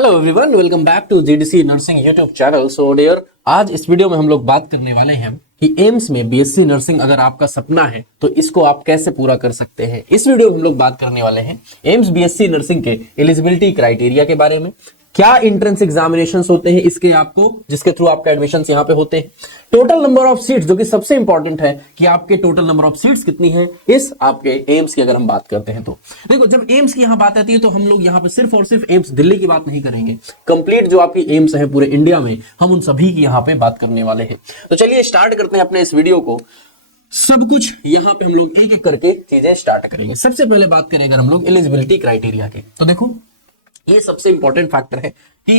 Hello everyone, welcome back to GDC nursing YouTube channel. So dear, आज इस video में हम लोग बात करने वाले हैं कि एम्स में बीएससी नर्सिंग अगर आपका सपना है तो इसको आप कैसे पूरा कर सकते हैं। इस वीडियो में हम लोग बात करने वाले हैं एम्स बीएससी नर्सिंग के एलिजिबिलिटी क्राइटेरिया के बारे में, क्या एंट्रेंस एग्जामिनेशंस होते हैं इसके आपको, जिसके थ्रू आपका एडमिशन यहाँ पे होते हैं, टोटल नंबर ऑफ सीट्स, जो कि सबसे इंपॉर्टेंट है कि आपके टोटल नंबर ऑफ सीट्स कितनी है इस आपके एम्स की अगर हम बात करते हैं तो। देखो, जब एम्स की यहाँ बात आती है तो हम लोग यहाँ पे सिर्फ और सिर्फ एम्स दिल्ली की बात नहीं करेंगे, कंप्लीट जो आपकी एम्स है पूरे इंडिया में हम उन सभी की यहाँ पे बात करने वाले हैं। तो चलिए स्टार्ट करते हैं अपने इस वीडियो को। सब कुछ यहाँ पे हम लोग एक एक करके चीजें स्टार्ट करेंगे। सबसे पहले बात करें अगर हम लोग एलिजिबिलिटी क्राइटेरिया के, तो देखो ये सबसे इंपॉर्टेंट फैक्टर है कि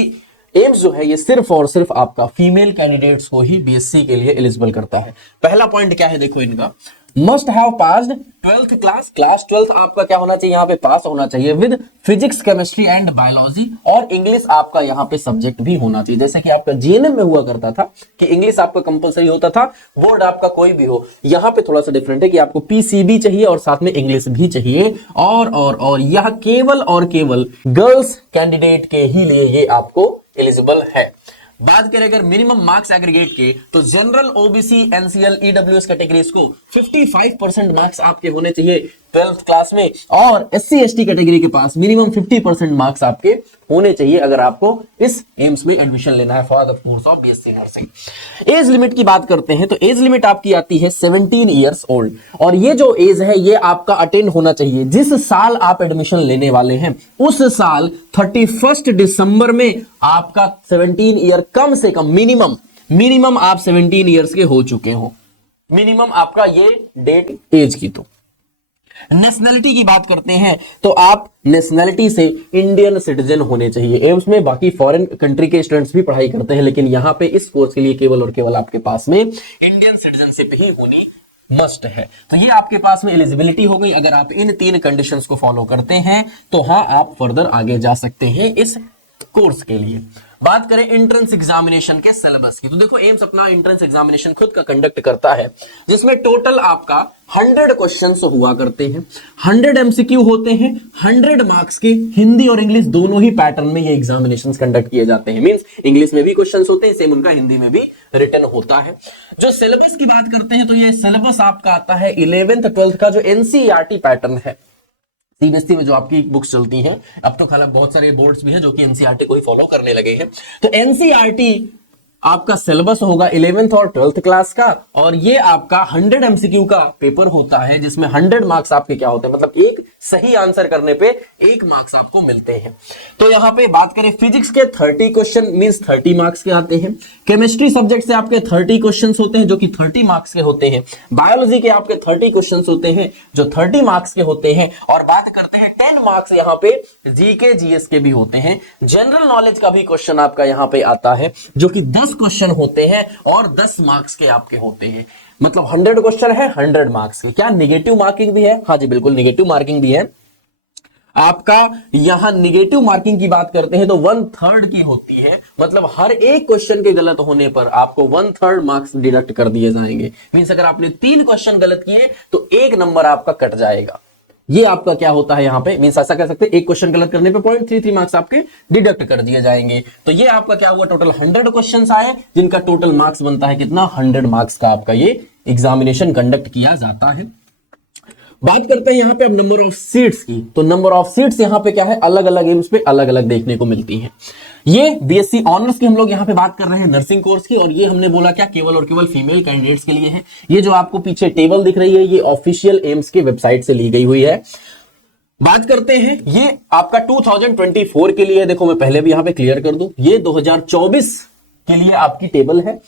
एम्स जो है ये सिर्फ और सिर्फ आपका फीमेल कैंडिडेट्स को ही बीएससी के लिए एलिजिबल करता है। पहला पॉइंट क्या है, देखो इनका must have passed 12th class 12th आपका क्या होना चाहिए, यहाँ पे पास होना चाहिए with physics, chemistry and biology, और इंग्लिश आपका यहाँ पे सब्जेक्ट भी होना चाहिए। जैसे कि आपका जीएनएम में हुआ करता था कि इंग्लिश आपका कंपलसरी होता था, बोर्ड आपका कोई भी हो। यहाँ पे थोड़ा सा डिफरेंट है कि आपको पीसीबी चाहिए और साथ में इंग्लिश भी चाहिए, और यह केवल और केवल गर्ल्स कैंडिडेट के ही लिए ये आपको एलिजिबल है। बात करें अगर मिनिमम मार्क्स एग्रीगेट के, तो general, OBC, NCL, EWS categories को 55% मार्क्स आपके होने चाहिए 12th क्लास में, और एससी एसटी कैटेगरी के पास मिनिमम 50% मार्क्स आपके होने चाहिए अगर आपको इस एम्स में एडमिशन लेना है for the course of BSc nursing. Age limit की बात करते हैं तो एज लिमिट आपकी आती है 17 ईयर्स ओल्ड, और ये जो एज है ये आपका अटेन होना चाहिए जिस साल आप एडमिशन लेने वाले हैं उस साल 31 दिसंबर में आपका 17 ईयर कम से कम मिनिमम आप 17 ईयर्स के हो चुके हो, मिनिमम आपका ये डेट एज की। तो नेशनैलिटी की बात करते हैं तो आप नेशनैलिटी से इंडियन सिटीजन होने चाहिए। एम्स में बाकी फॉरेन कंट्री के स्टूडेंट्स भी पढ़ाई करते हैं, लेकिन यहाँ पे इस कोर्स के लिए केवल और केवल आपके पास में इंडियन सिटीजनशिप ही होनी मस्ट है। तो ये आपके पास में एलिजिबिलिटी हो गई। अगर आप इन 3 कंडीशंस को फॉलो करते हैं तो हाँ, आप फर्दर आगे जा सकते हैं इस कोर्स के लिए। बात करें एंट्रेंस एग्जामिनेशन के सिलेबस की, तो देखो एम्स अपना एंट्रेंस एग्जामिनेशन खुद का कंडक्ट करता है, जिसमें टोटल आपका 100 क्वेश्चंस हुआ करते हैं, 100 एमसीक्यू होते हैं, 100 मार्क्स के हिंदी और इंग्लिश दोनों ही पैटर्न में ये एग्जामिनेशंस कंडक्ट किए जाते हैं। मींस इंग्लिश में भी क्वेश्चंस होते हैं, सेम उनका हिंदी में भी रिटन होता है। जो सिलेबस की बात करते हैं तो ये सिलेबस आपका आता है 11th 12th का जो एनसीईआरटी पैटर्न है। सीबीएसई में जो आपकी बुक्स चलती हैं, अब तो खाली बहुत सारे बोर्ड्स भी हैं जो कि एनसीईआरटी को ही फॉलो करने लगे हैं। तो एनसीईआरटी आपका सिलेबस होगा 11th और 12th क्लास का, और ये आपका 100 एमसीक्यू का पेपर होता है जिसमें 100 मार्क्स आपके क्या होते हैं, मतलब एक सही आंसर करने पे 1 मार्क्स आपको मिलते हैं। तो यहाँ पे बात करें फिजिक्स के 30 क्वेश्चन मींस 30 मार्क्स के आते हैं, केमिस्ट्री सब्जेक्ट से आपके 30 क्वेश्चंस होते हैं जो कि 30 मार्क्स के होते हैं, बायोलॉजी के आपके 30 क्वेश्चंस होते हैं जो 30 मार्क्स के होते हैं, और बात करते हैं 10 मार्क्स यहाँ पे जीके जीएस के भी होते हैं। जनरल नॉलेज का भी क्वेश्चन आपका यहाँ पे आता है जो कि 10 क्वेश्चन होते हैं और 10 मार्क्स के आपके होते हैं। मतलब 100 क्वेश्चन है 100 मार्क्स के। क्या नेगेटिव मार्किंग भी है? हाँ जी बिल्कुल, नेगेटिव मार्किंग भी है। आपका यहां नेगेटिव मार्किंग की बात करते हैं तो 1/3 की होती है, मतलब हर एक क्वेश्चन के गलत होने पर आपको 1/3 मार्क्स डिडक्ट कर दिए जाएंगे। मींस अगर आपने 3 क्वेश्चन गलत किए तो 1 नंबर आपका कट जाएगा। ये आपका क्या होता है यहाँ पे, मींस ऐसा कह सकते हैं एक क्वेश्चन गलत करने पे 0.33 मार्क्स आपके डिडक्ट कर दिए जाएंगे। तो ये आपका क्या हुआ, टोटल 100 क्वेश्चंस आए जिनका टोटल मार्क्स बनता है कितना, 100 मार्क्स का आपका ये एग्जामिनेशन कंडक्ट किया जाता है। बात करते हैं यहाँ पे अब नंबर ऑफ सीट्स की, तो नंबर ऑफ सीट्स यहाँ पे क्या है, अलग अलग एम्स पे अलग अलग देखने को मिलती है। ये बीएससी ऑनर्स की हम लोग यहाँ पे बात कर रहे हैं नर्सिंग कोर्स की, और ये हमने बोला क्या, केवल और केवल फीमेल कैंडिडेट्स के लिए है। ये जो आपको पीछे टेबल दिख रही है ये ऑफिशियल एम्स की वेबसाइट से ली गई हुई है। बात करते हैं ये आपका 2024 के लिए, देखो मैं पहले भी यहाँ पे क्लियर कर दूं, ये 2024 के लिए आपकी टेबल है।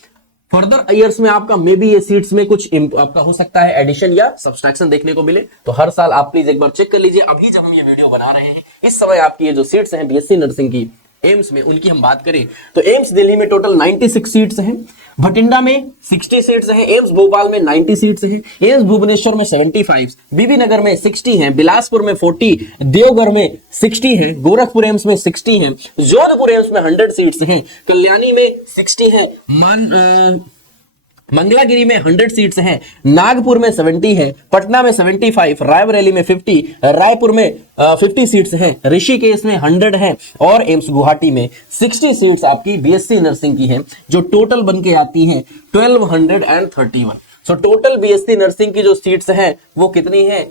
फर्दर ईयर्स में आपका मे बी ये सीट्स में कुछ आपका हो सकता है एडिशन या सब्सट्रैक्शन देखने को मिले, तो हर साल आप प्लीज एक बार चेक कर लीजिए। अभी जब हम ये वीडियो बना रहे हैं इस समय आपकी ये जो सीट्स हैं बीएससी नर्सिंग की एम्स में, उनकी हम बात करें तो एम्स दिल्ली में टोटल 96 सीट्स हैं, भटिंडा में 60 सीट्स हैं, एम्स भोपाल में 90 सीट्स हैं, एम्स भुवनेश्वर में 75, बीबी नगर में 60 हैं, बिलासपुर में 40, देवघर में 60 हैं, गोरखपुर एम्स में 60 हैं, जोधपुर एम्स में 100 सीट्स हैं, कल्याणी में 60 हैं, मंगलागिरी में 100 सीट्स हैं, नागपुर में 70 है, पटना में 75, रायबरेली में 50, रायपुर में 50 सीट्स हैं, ऋषिकेश में 100 है और एम्स गुवाहाटी में 60 सीट्स आपकी बीएससी नर्सिंग की हैं, जो टोटल बन के आती हैं 1231। सो टोटल बीएससी नर्सिंग की जो सीट्स हैं वो कितनी है,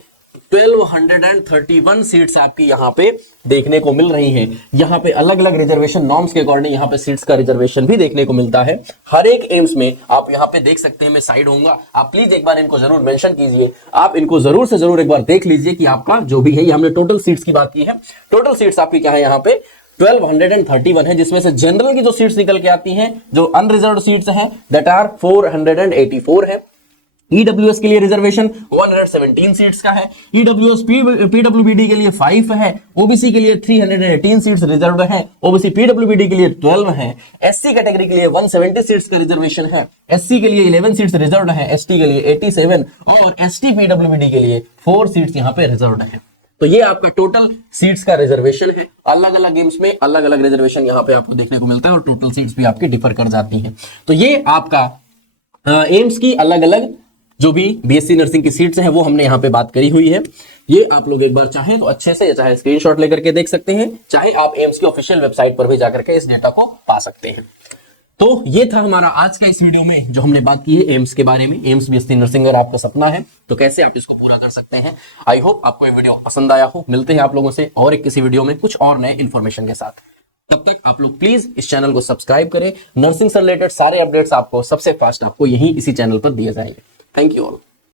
1231 सीट्स आपकी यहाँ पे देखने को मिल रही हैं। यहाँ पे अलग अलग रिजर्वेशन नॉर्म्स के अकॉर्डिंग यहाँ पे सीट्स का रिजर्वेशन भी देखने को मिलता है हर एक एम्स में। आप यहाँ पे देख सकते हैं, मैं साइड होऊंगा, आप प्लीज एक बार इनको जरूर मेंशन कीजिए, आप इनको जरूर से जरूर एक बार देख लीजिए कि आपका जो भी है, ये हमने टोटल सीट्स की बात की है, टोटल सीट्स आपकी क्या है यहाँ पे 1231 है, जिसमें से जनरल की जो सीट्स निकल के आती हैं, जो अनरिजर्व्ड सीट्स हैं, दैट आर 484 है। ईडब्ल्यूएस के लिए रिजर्वेशन 117 सीट्स का है, ईडब्ल्यूएस पीडब्ल्यूबीडी के लिए 5 है, ओबीसी के लिए 318 सीट्स रिजर्व है, ओबीसी पीडब्ल्यूबीडी के लिए 12 है, एससी कैटेगरी के लिए 170 सीट्स का रिजर्वेशन है, एससी के लिए 11 सीट्स रिजर्व है, एसटी के लिए 87 और एसटी पीडब्ल्यूबीडी के लिए 4 सीट्स यहाँ पे रिजर्व है। तो ये आपका टोटल सीट्स का रिजर्वेशन है। अलग अलग गेम्स में अलग अलग रिजर्वेशन यहाँ पे आपको देखने को मिलता है और टोटल सीट्स भी आपकी डिफर कर जाती हैं। तो ये आपका एम्स की अलग अलग जो भी बीएससी नर्सिंग की सीट्स हैं वो हमने यहाँ पे बात करी हुई है। ये आप लोग एक बार चाहें तो अच्छे से, चाहे स्क्रीनशॉट लेकर के देख सकते हैं, चाहे आप एम्स की ऑफिशियल वेबसाइट पर भी जाकर के इस डेटा को पा सकते हैं। तो ये था हमारा आज का इस वीडियो में जो हमने बात की है एम्स के बारे में। एम्स बीएससी नर्सिंग अगर आपका सपना है तो कैसे आप इसको पूरा कर सकते हैं। आई होप आपको ये वीडियो पसंद आया हो। मिलते हैं आप लोगों से और एक किसी वीडियो में कुछ और नए इन्फॉर्मेशन के साथ। तब तक आप लोग प्लीज इस चैनल को सब्सक्राइब करें। नर्सिंग से रिलेटेड सारे अपडेट्स आपको सबसे फास्ट आपको यहीं इसी चैनल पर दिए जाएंगे। Thank you all.